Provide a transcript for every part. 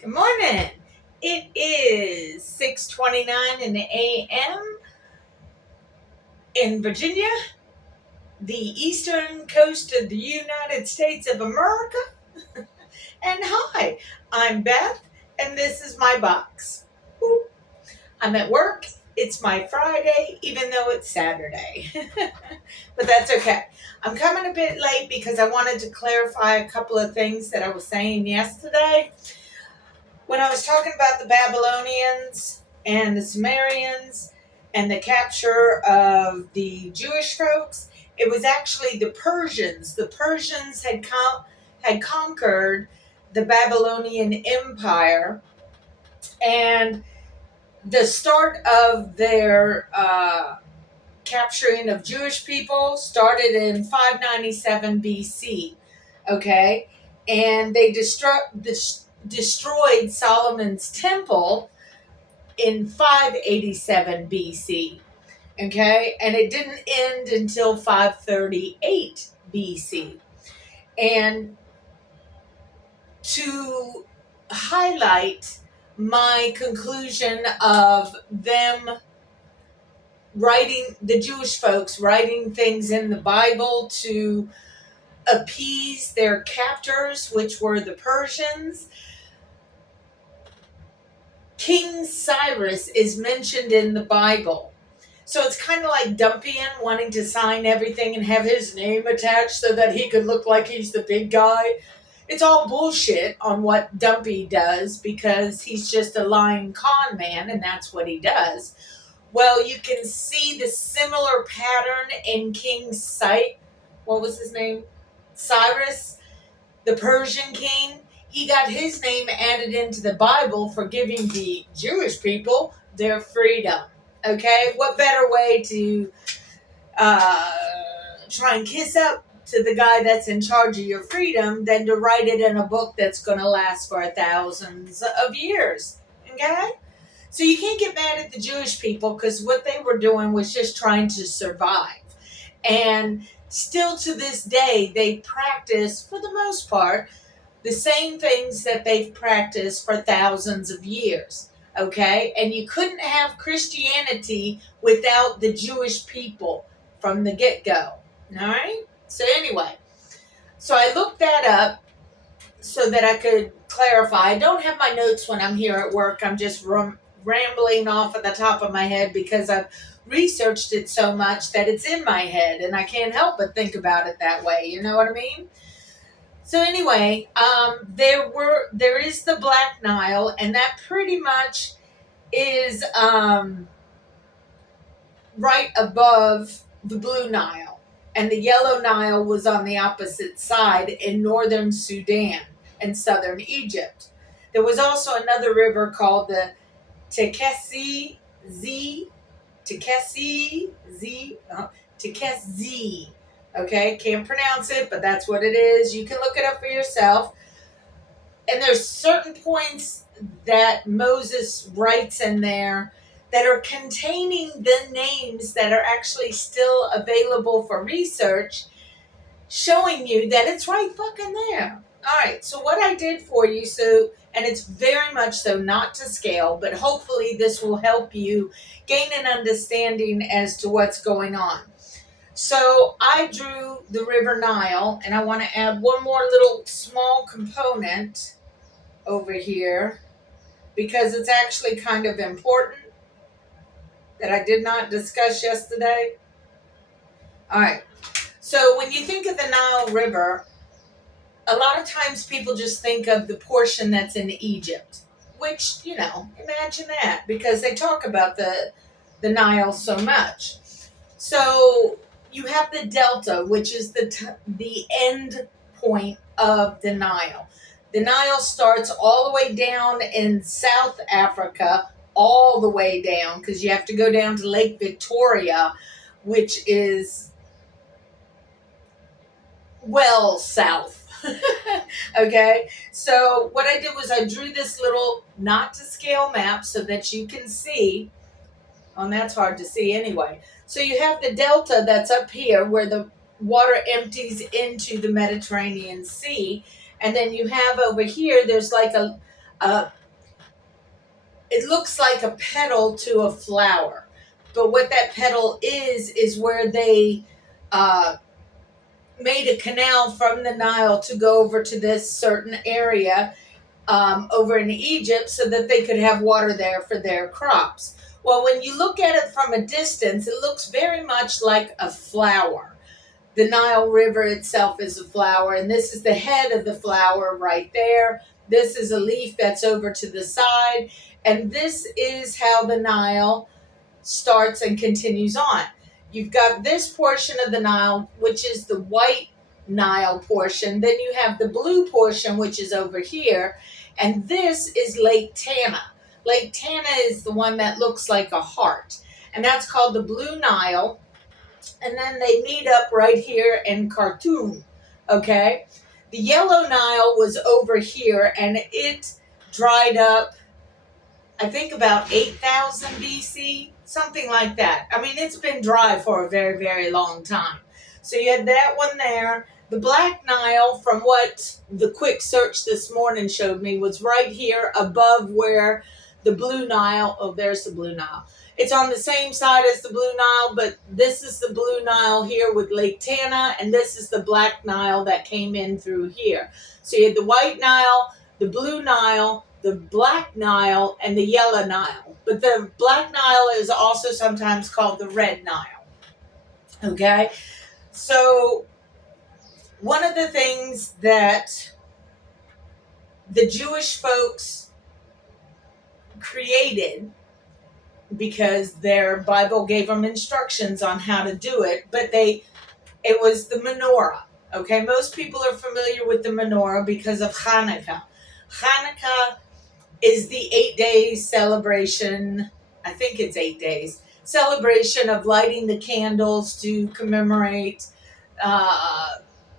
Good morning. It is 6:29 in the a.m. in Virginia, the eastern coast of the United States of America. And hi, I'm Beth, and this is my box. Woo. I'm at work. It's my Friday, even though it's Saturday. But that's okay. I'm coming a bit late because I wanted to clarify a couple of things that I was saying yesterday. When I was talking about the Babylonians and the Sumerians and the capture of the Jewish folks, it was actually the Persians. The Persians had conquered the Babylonian Empire, and the start of their capturing of Jewish people started in 597 BC. Okay, and they destroyed Solomon's temple in 587 BC. Okay, and it didn't end until 538 BC. And to highlight my conclusion of them writing, the Jewish folks writing things in the Bible to appease their captors, which were the Persians, King Cyrus is mentioned in the Bible. So it's kind of like Dumpian wanting to sign everything and have his name attached so that he could look like he's the big guy. It's all bullshit on what Dumpy does because he's just a lying con man and that's what he does. Well, you can see the similar pattern in King what was his name? Cyrus, the Persian king. He got his name added into the Bible for giving the Jewish people their freedom. Okay, what better way to try and kiss up to the guy that's in charge of your freedom than to write it in a book that's going to last for thousands of years? Okay? So you can't get mad at the Jewish people because what they were doing was just trying to survive. And still to this day, they practice, for the most part, the same things that they've practiced for thousands of years. Okay? And you couldn't have Christianity without the Jewish people from the get-go. All right? So anyway, so I looked that up so that I could clarify. I don't have my notes when I'm here at work. I'm just rambling off at the top of my head because I've researched it so much that it's in my head and I can't help but think about it that way. You know what I mean? So anyway, there is the Black Nile, and that pretty much is right above the Blue Nile, and the Yellow Nile was on the opposite side in northern Sudan and southern Egypt. There was also another river called the Tekesi Z. Okay, can't pronounce it, but that's what it is. You can look it up for yourself. And there's certain points that Moses writes in there that are containing the names that are actually still available for research, showing you that it's right fucking there. All right, so what I did for you, and it's very much so not to scale, but hopefully this will help you gain an understanding as to what's going on. So I drew the River Nile, and I want to add one more little small component over here because it's actually kind of important that I did not discuss yesterday. All right. So when you think of the Nile River, a lot of times people just think of the portion that's in Egypt, which, imagine that because they talk about the Nile so much. So you have the delta, which is the end point of the Nile. The Nile starts all the way down in South Africa, all the way down, because you have to go down to Lake Victoria, which is well south. Okay, so what I did was I drew this little not to scale map so that you can see. And that's hard to see anyway. So you have the delta that's up here where the water empties into the Mediterranean Sea. And then you have over here, there's like Uh, it looks like a petal to a flower. But what that petal is where they made a canal from the Nile to go over to this certain area over in Egypt so that they could have water there for their crops. Well, when you look at it from a distance, it looks very much like a flower. The Nile River itself is a flower, and this is the head of the flower right there. This is a leaf that's over to the side, and this is how the Nile starts and continues on. You've got this portion of the Nile, which is the white Nile portion. Then you have the blue portion, which is over here. And this is Lake Tana. Lake Tana is the one that looks like a heart. And that's called the Blue Nile. And then they meet up right here in Khartoum. Okay? The Yellow Nile was over here, and it dried up, I think, about 8,000 BC, something like that. I mean, it's been dry for a very, very long time. So you had that one there. The Black Nile, from what the quick search this morning showed me, was right here above where the Blue Nile, oh, there's the Blue Nile. It's on the same side as the Blue Nile, but this is the Blue Nile here with Lake Tana, and this is the Black Nile that came in through here. So you had the White Nile, the Blue Nile, the Black Nile, and the Yellow Nile. But the Black Nile is also sometimes called the Red Nile. Okay? So one of the things that the Jewish folks created, because their Bible gave them instructions on how to do it, but it was the menorah. Okay? Most people are familiar with the menorah because of Hanukkah. Hanukkah is the 8 days celebration, I think it's 8 days, celebration of lighting the candles to commemorate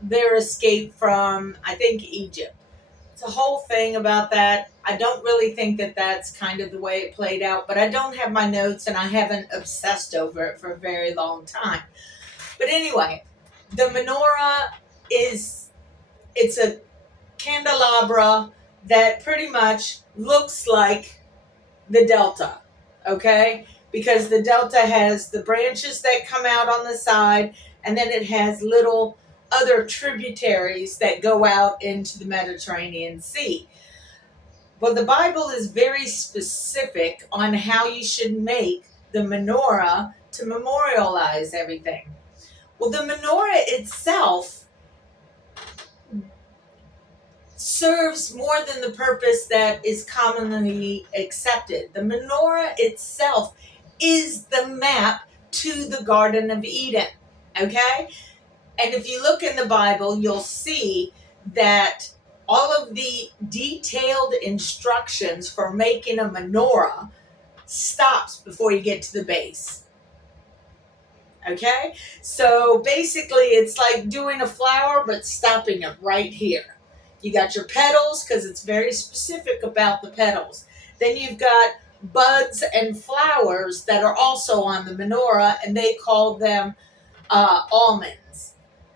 their escape from, I think, Egypt. It's a whole thing about that. I don't really think that that's kind of the way it played out, but I don't have my notes and I haven't obsessed over it for a very long time. But anyway, the menorah it's a candelabra that pretty much looks like the delta, okay? Because the delta has the branches that come out on the side, and then it has little other tributaries that go out into the Mediterranean Sea. Well, the Bible is very specific on how you should make the menorah to memorialize everything. Well, the menorah itself serves more than the purpose that is commonly accepted. The menorah itself is the map to the Garden of Eden, okay? And if you look in the Bible, you'll see that all of the detailed instructions for making a menorah stops before you get to the base. Okay? So basically, it's like doing a flower, but stopping it right here. You got your petals, because it's very specific about the petals. Then you've got buds and flowers that are also on the menorah, and they call them almonds.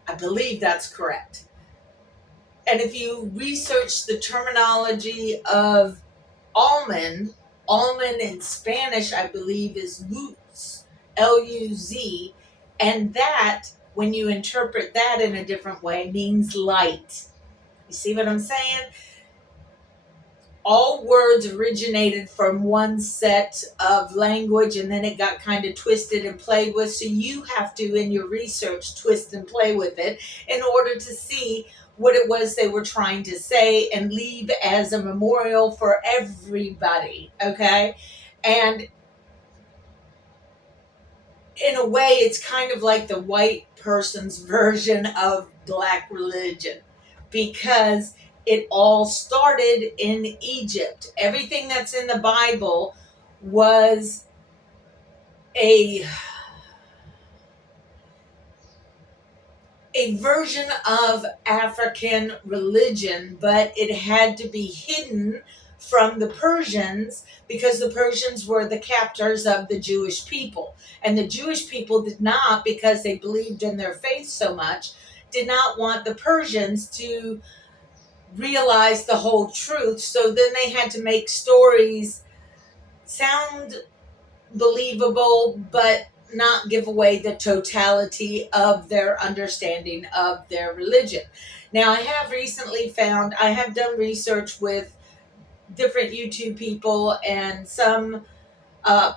I believe that's correct. And if you research the terminology of almond in Spanish, I believe, is luz, L-U-Z, and that, when you interpret that in a different way, means light. You see what I'm saying? All words originated from one set of language, and then it got kind of twisted and played with. So you have to, in your research, twist and play with it in order to see what it was they were trying to say and leave as a memorial for everybody, okay? And in a way, it's kind of like the white person's version of black religion, because it all started in Egypt. Everything that's in the Bible was a version of African religion, but it had to be hidden from the Persians, because the Persians were the captors of the Jewish people. And the Jewish people did not, because they believed in their faith so much, did not want the Persians to realize the whole truth. So then they had to make stories sound believable, but not give away the totality of their understanding of their religion. Now, I have recently found, I have done research with different YouTube people, and some uh,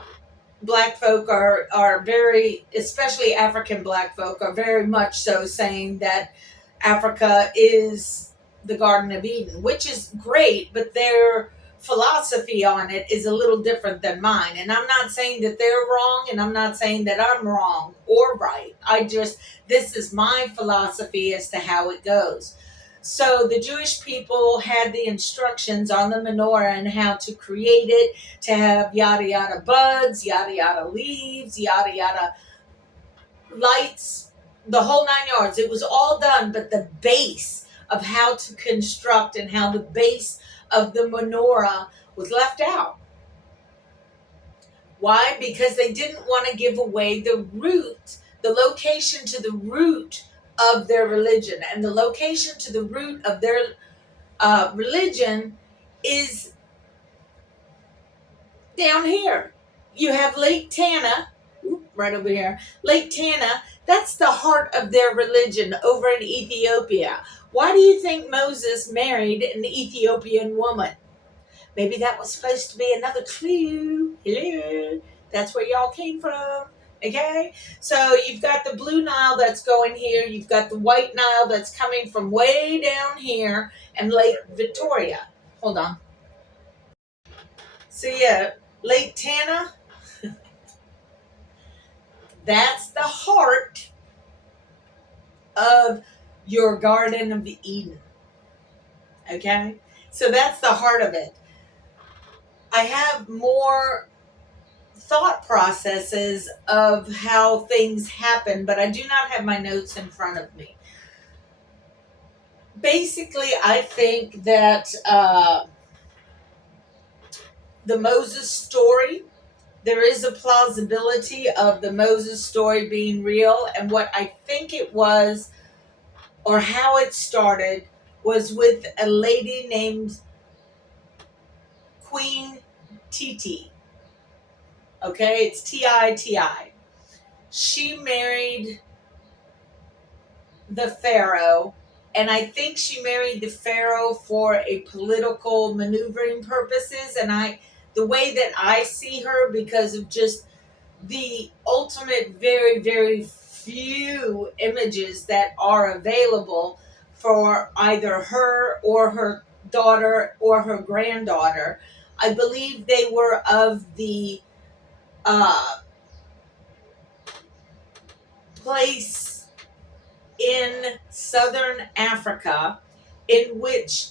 black folk are very, especially African black folk, are very much so saying that Africa is the Garden of Eden, which is great, but their philosophy on it is a little different than mine. And I'm not saying that they're wrong, and I'm not saying that I'm wrong or right. This is my philosophy as to how it goes. So the Jewish people had the instructions on the menorah and how to create it, to have yada yada buds, yada yada leaves, yada yada lights, the whole 9 yards. It was all done, but the base of how to construct and how the base of the menorah was left out. Why? Because they didn't want to give away the root, the location to the root of their religion. And the location to the root of their religion is down here. You have Lake Tana, right over here. Lake Tana, that's the heart of their religion over in Ethiopia. Why do you think Moses married an Ethiopian woman? Maybe that was supposed to be another clue. Hello. That's where y'all came from. Okay? So you've got the Blue Nile that's going here. You've got the White Nile that's coming from way down here, and Lake Victoria. Hold on. So yeah, Lake Tana, that's the heart of your Garden of Eden. Okay? So that's the heart of it. I have more thought processes of how things happen, but I do not have my notes in front of me. Basically, I think that the Moses story, there is a plausibility of the Moses story being real, and what I think it was, or how it started, was with a lady named Queen Titi. Okay, it's Titi. She married the Pharaoh, and I think she married the Pharaoh for a political maneuvering purposes. And the way that I see her, because of just the ultimate, very, very few images that are available for either her or her daughter or her granddaughter, I believe they were of the place in southern Africa in which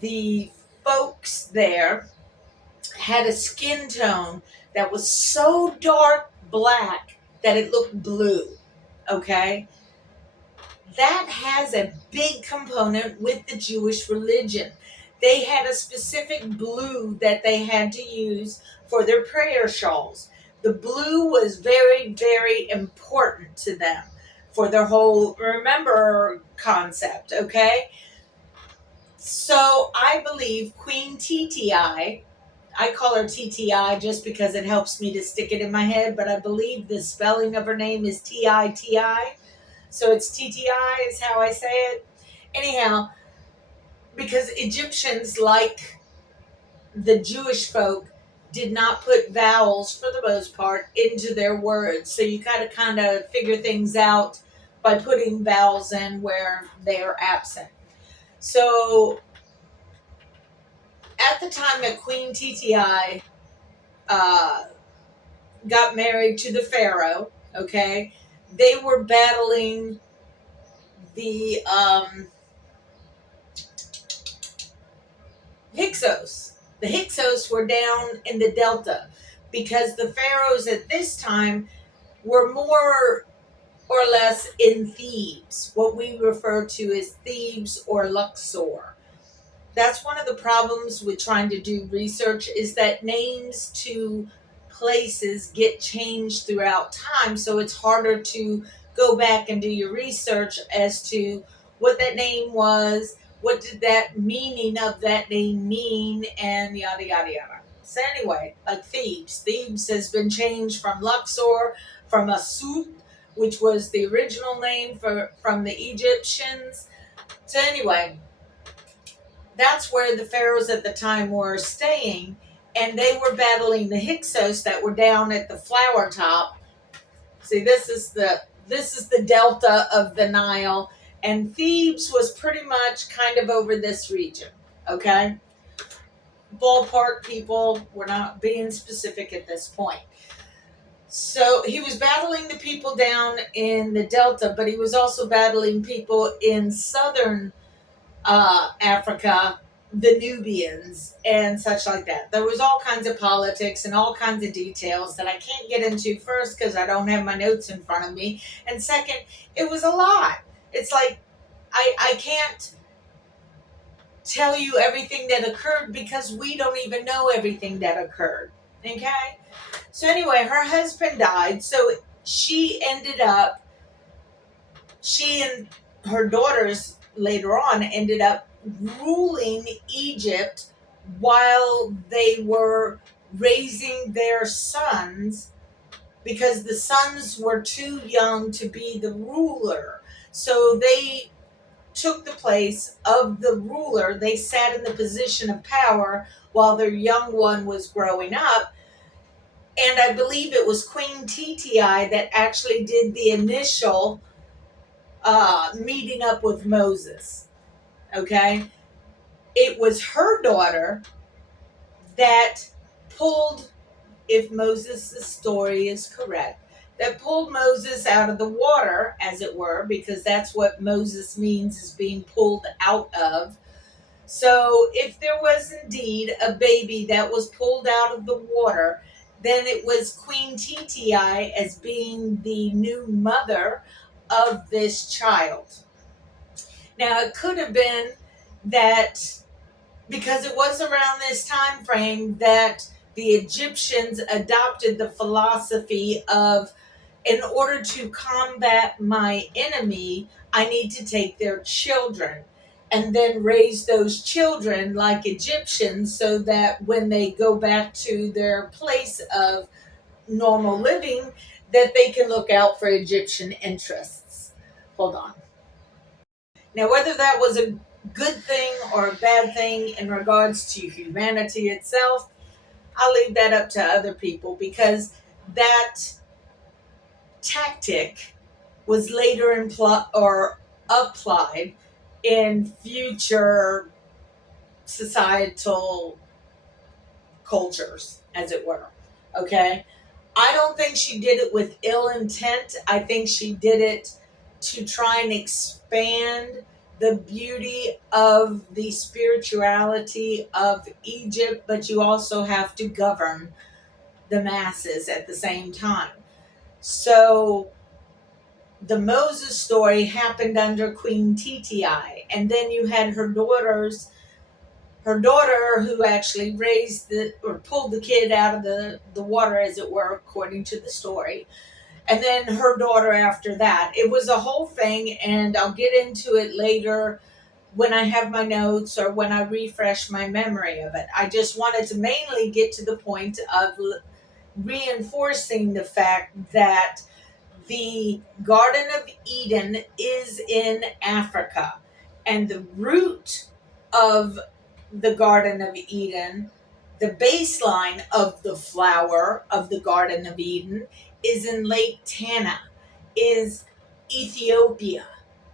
the folks there had a skin tone that was so dark black that it looked blue. Okay? That has a big component with the Jewish religion. They had a specific blue that they had to use for their prayer shawls. The blue was very, very important to them for their whole remember concept, okay? So I believe Queen Titi, I call her TTI just because it helps me to stick it in my head, but I believe the spelling of her name is Titi. So it's TTI is how I say it. Anyhow, because Egyptians, like the Jewish folk, did not put vowels, for the most part, into their words. So you got to kind of figure things out by putting vowels in where they are absent. So at the time that Queen Titi got married to the Pharaoh, okay, they were battling the Hyksos. The Hyksos were down in the Delta because the pharaohs at this time were more or less in Thebes, what we refer to as Thebes or Luxor. That's one of the problems with trying to do research, is that names to places get changed throughout time, so it's harder to go back and do your research as to what that name was, what did that meaning of that name mean, and yada yada yada. So anyway, like Thebes has been changed from Luxor, from Asut, which was the original name from the Egyptians. So anyway, that's where the pharaohs at the time were staying, and they were battling the Hyksos that were down at the flower top. See, this is the delta of the Nile, and Thebes was pretty much kind of over this region. Okay, ballpark people. We're not being specific at this point. So he was battling the people down in the delta, but he was also battling people in southern Africa, the Nubians, and such like that. There was all kinds of politics and all kinds of details that I can't get into, first because I don't have my notes in front of me, and second, it was a lot. It's like I can't tell you everything that occurred because we don't even know everything that occurred. Okay? So anyway, her husband died, so she and her daughters later on ended up ruling Egypt while they were raising their sons, because the sons were too young to be the ruler. So they took the place of the ruler. They sat in the position of power while their young one was growing up. And I believe it was Queen Titi that actually did the initial meeting up with Moses. Okay? It was her daughter that pulled, if Moses' story is correct, that pulled Moses out of the water, as it were, because that's what Moses means, is being pulled out of. So if there was indeed a baby that was pulled out of the water, then it was Queen Titi as being the new mother of this child. Now, it could have been that because it was around this time frame that the Egyptians adopted the philosophy of, in order to combat my enemy, I need to take their children and then raise those children like Egyptians, so that when they go back to their place of normal living, that they can look out for Egyptian interests. Hold on. Now, whether that was a good thing or a bad thing in regards to humanity itself, I'll leave that up to other people, because that tactic was later applied in future societal cultures, as it were. Okay? I don't think she did it with ill intent. I think she did it to try and expand the beauty of the spirituality of Egypt, but you also have to govern the masses at the same time. So the Moses story happened under Queen Titi, and then you had her daughter who actually pulled the kid out of the water, as it were, according to the story. And then her daughter after that. It was a whole thing, and I'll get into it later when I have my notes or when I refresh my memory of it. I just wanted to mainly get to the point of reinforcing the fact that the Garden of Eden is in Africa, and the root of the Garden of Eden, the baseline of the flower of the Garden of Eden, is in Lake Tana, is Ethiopia.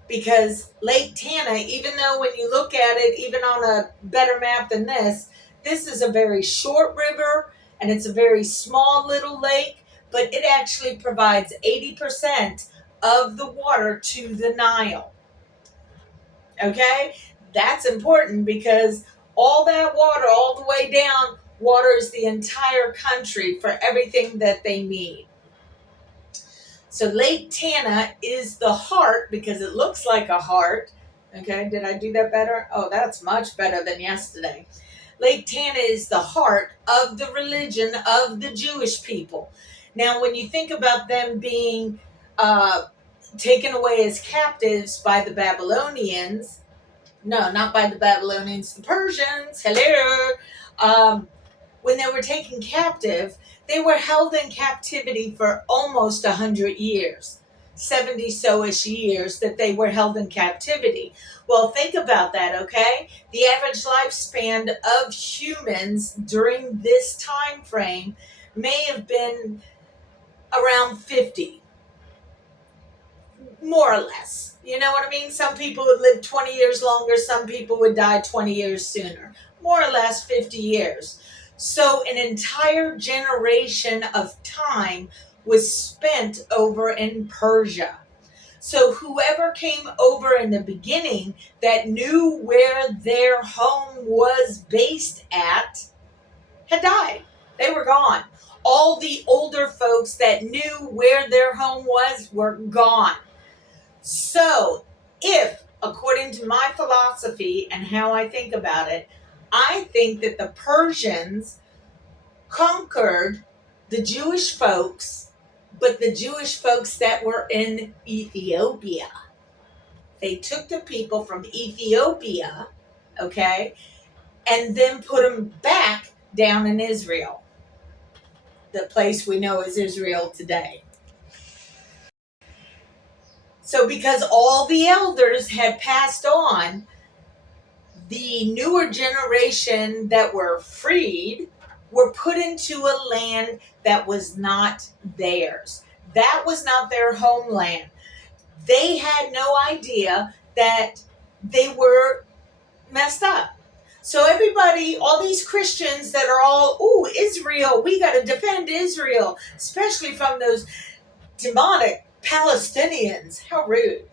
Because Lake Tana, even though when you look at it, even on a better map than this is a very short river, and it's a very small little lake, but it actually provides 80% of the water to the Nile. Okay? That's important, because all that water, all the way down, waters the entire country for everything that they need. So Lake Tana is the heart, because it looks like a heart. Okay, did I do that better? Oh, that's much better than yesterday. Lake Tana is the heart of the religion of the Jewish people. Now, when you think about them being taken away as captives by the Babylonians, No, not by the Babylonians, the Persians. Hello. When they were taken captive, they were held in captivity for almost 100 years. 70 so-ish years that they were held in captivity. Well, think about that, okay? The average lifespan of humans during this time frame may have been around 50, more or less. You know what I mean? Some people would live 20 years longer, some people would die 20 years sooner. More or less 50 years. So an entire generation of time was spent over in Persia. So whoever came over in the beginning that knew where their home was based at had died. They were gone. All the older folks that knew where their home was were gone. So if, according to my philosophy and how I think about it, I think that the Persians conquered the Jewish folks, but the Jewish folks that were in Ethiopia. They took the people from Ethiopia, okay, and then put them back down in Israel, the place we know as Israel today. So because all the elders had passed on, the newer generation that were freed were put into a land that was not theirs. That was not their homeland. They had no idea that they were messed up. So everybody, all these Christians that are all, ooh, Israel, we got to defend Israel, especially from those demonic Palestinians. How rude.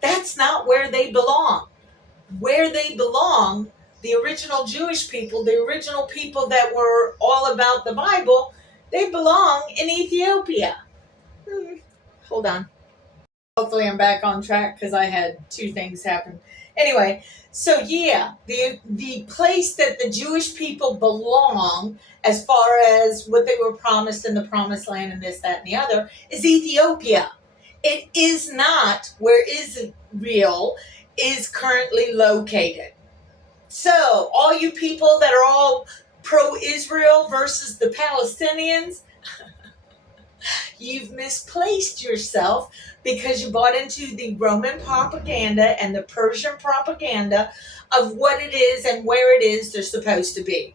That's not where they belong. Where they belong, the original Jewish people, the original people that were all about the Bible, they belong in Ethiopia. Hold on. Hopefully I'm back on track because I had two things happen. Anyway, so yeah, the place that the Jewish people belong, as far as what they were promised in the promised land and this, that, and the other, is Ethiopia. It is not where Israel is currently located. So all you people that are all pro-Israel versus the Palestinians, you've misplaced yourself because you bought into the Roman propaganda and the Persian propaganda of what it is and where it is they're supposed to be.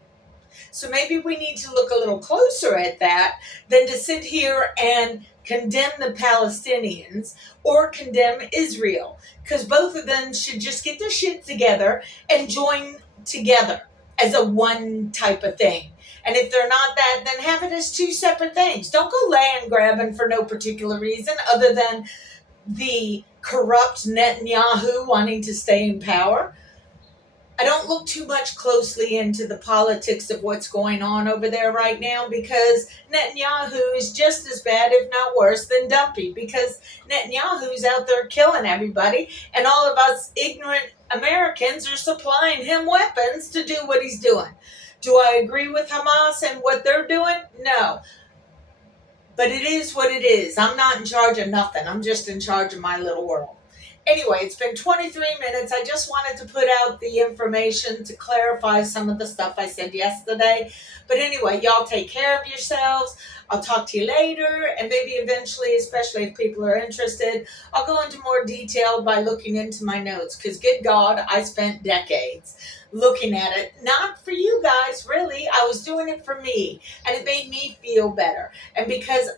So maybe we need to look a little closer at that than to sit here and condemn the Palestinians or condemn Israel, because both of them should just get their shit together and join together as a one type of thing. And if they're not that, then have it as two separate things. Don't go land grabbing for no particular reason other than the corrupt Netanyahu wanting to stay in power. I don't look too much closely into the politics of what's going on over there right now, because Netanyahu is just as bad, if not worse, than Dumpy, because Netanyahu's out there killing everybody, and all of us ignorant Americans are supplying him weapons to do what he's doing. Do I agree with Hamas and what they're doing? No. But it is what it is. I'm not in charge of nothing. I'm just in charge of my little world. Anyway, it's been 23 minutes. I just wanted to put out the information to clarify some of the stuff I said yesterday. But anyway, y'all take care of yourselves. I'll talk to you later, and maybe eventually, especially if people are interested, I'll go into more detail by looking into my notes, because good God, I spent decades looking at it. Not for you guys, really. I was doing it for me, and it made me feel better. And because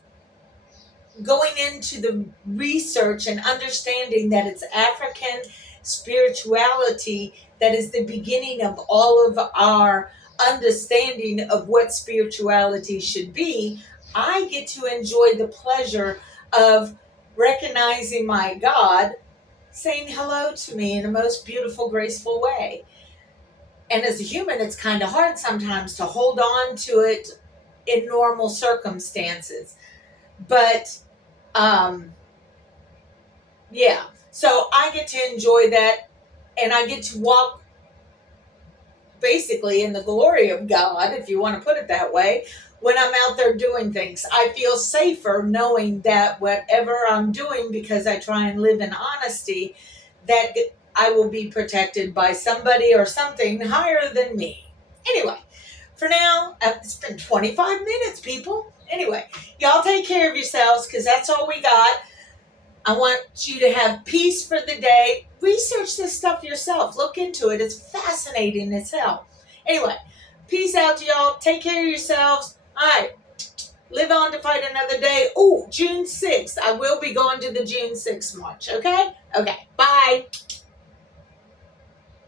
going into the research and understanding that it's African spirituality that is the beginning of all of our understanding of what spirituality should be, I get to enjoy the pleasure of recognizing my God saying hello to me in the most beautiful, graceful way. And as a human, it's kind of hard sometimes to hold on to it in normal circumstances. But yeah, so I get to enjoy that, and I get to walk basically in the glory of God, if you want to put it that way, when I'm out there doing things. I feel safer knowing that whatever I'm doing, because I try and live in honesty, that I will be protected by somebody or something higher than me. Anyway, for now, it's been 25 minutes, people. Anyway, y'all take care of yourselves because that's all we got. I want you to have peace for the day. Research this stuff yourself. Look into it. It's fascinating as hell. Anyway, peace out to y'all. Take care of yourselves. All right. Live on to fight another day. Oh, June 6th. I will be going to the June 6th march. Okay? Okay. Bye.